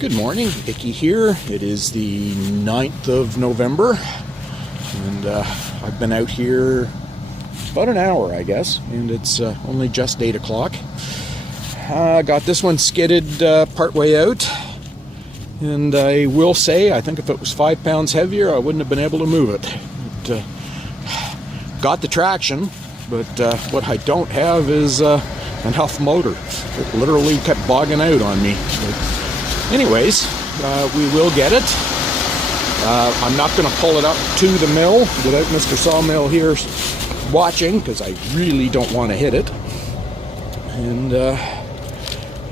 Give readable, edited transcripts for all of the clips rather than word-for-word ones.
Good morning, Icky here. It is the 9th of November, and I've been out here about an hour, I guess, and it's only just 8 o'clock. Got this one skidded partway out, and I will say, I think if it was 5 pounds heavier, I wouldn't have been able to move it. It got the traction, but what I don't have is enough motor. It literally kept bogging out on me. Anyways, we will get it. I'm not going to pull it up to the mill without Mr. Sawmill here watching, because I really don't want to hit it. And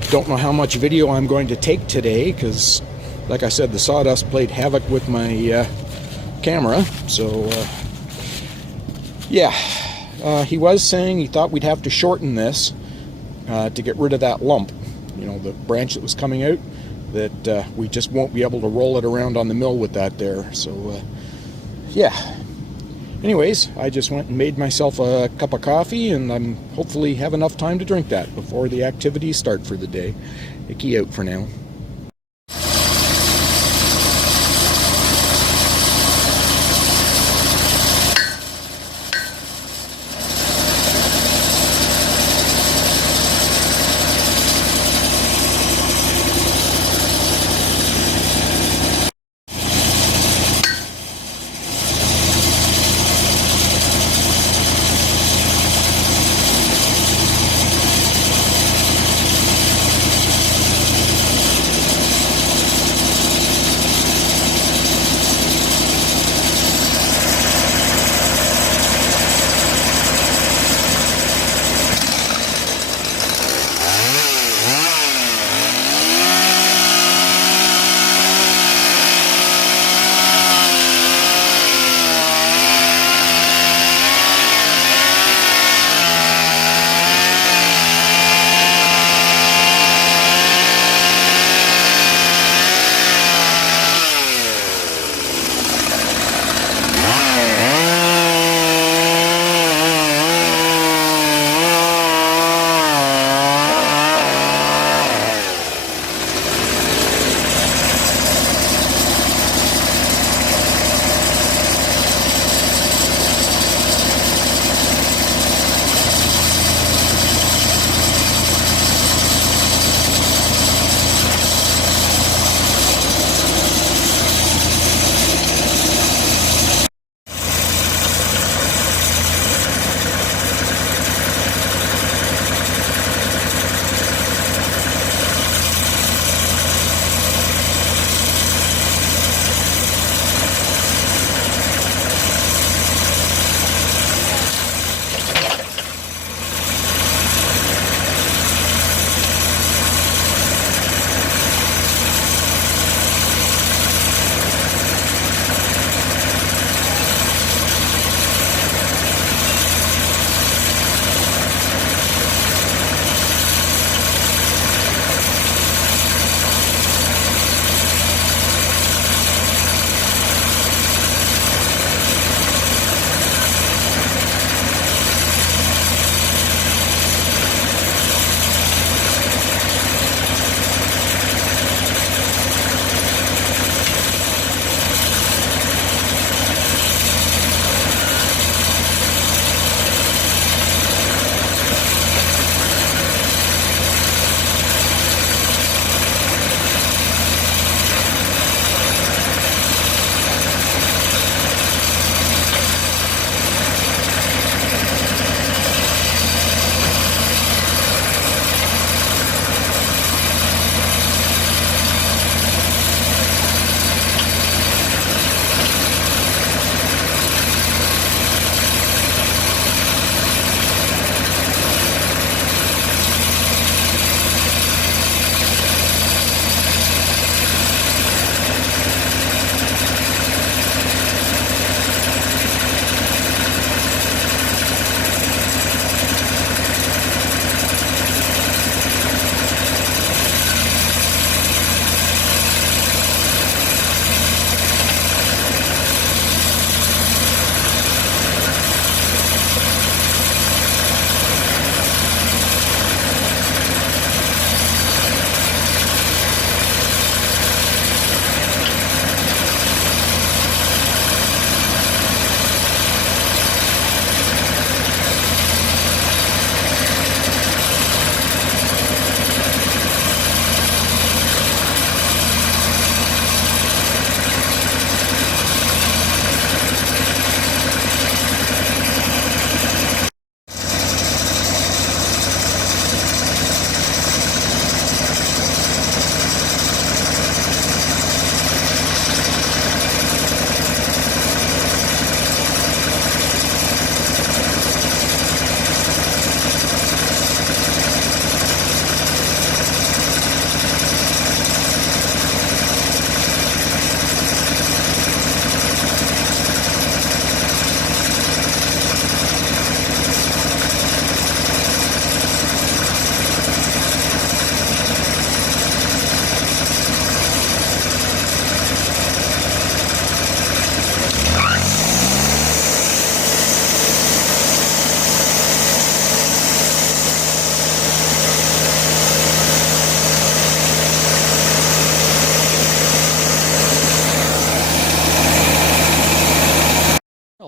don't know how much video I'm going to take today, because, like I said, the sawdust played havoc with my camera. So, yeah. He was saying he thought we'd have to shorten this to get rid of that lump. You know, the branch that was coming out. That we just won't be able to roll it around on the mill with that there. So, yeah. Anyways, I just went and made myself a cup of coffee, and I'm hopefully have enough time to drink that before the activities start for the day. Icky out for now.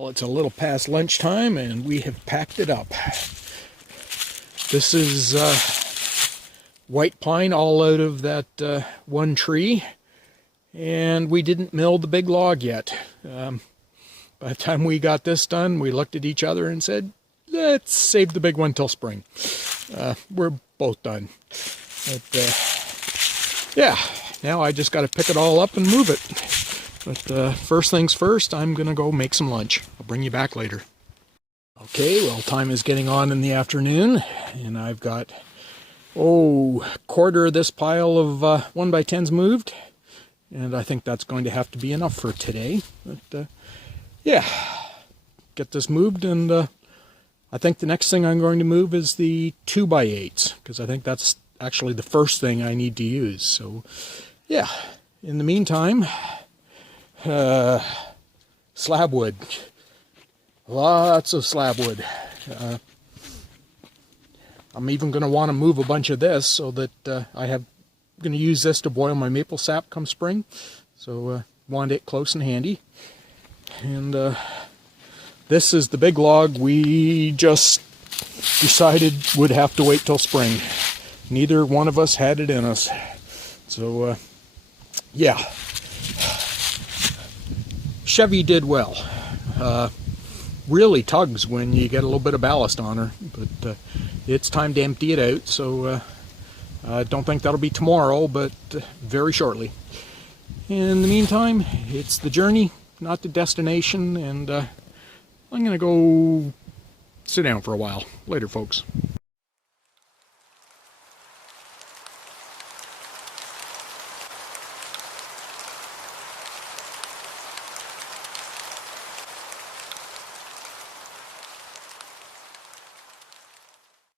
Well, it's a little past lunchtime and we have packed it up. This is white pine all out of that one tree, and we didn't mill the big log yet. By the time we got this done, we looked at each other and said, let's save the big one till spring. We're both done. But, yeah, now I just got to pick it all up and move it. But first things first, I'm going to go make some lunch. I'll bring you back later. Okay, well, time is getting on in the afternoon, and I've got, quarter of this pile of 1x10s moved, and I think that's going to have to be enough for today. But, yeah, get this moved, and I think the next thing I'm going to move is the 2x8s, because I think that's actually the first thing I need to use. So, yeah, in the meantime, slab wood. Lots of slab wood. I'm even going to want to move a bunch of this so that I'm going to use this to boil my maple sap come spring. So want it close and handy. And this is the big log we just decided would have to wait till spring. Neither one of us had it in us. So yeah. Chevy did well. Really tugs when you get a little bit of ballast on her, but it's time to empty it out, so I don't think that'll be tomorrow, but very shortly. In the meantime, it's the journey, not the destination, and I'm gonna go sit down for a while. Later, folks.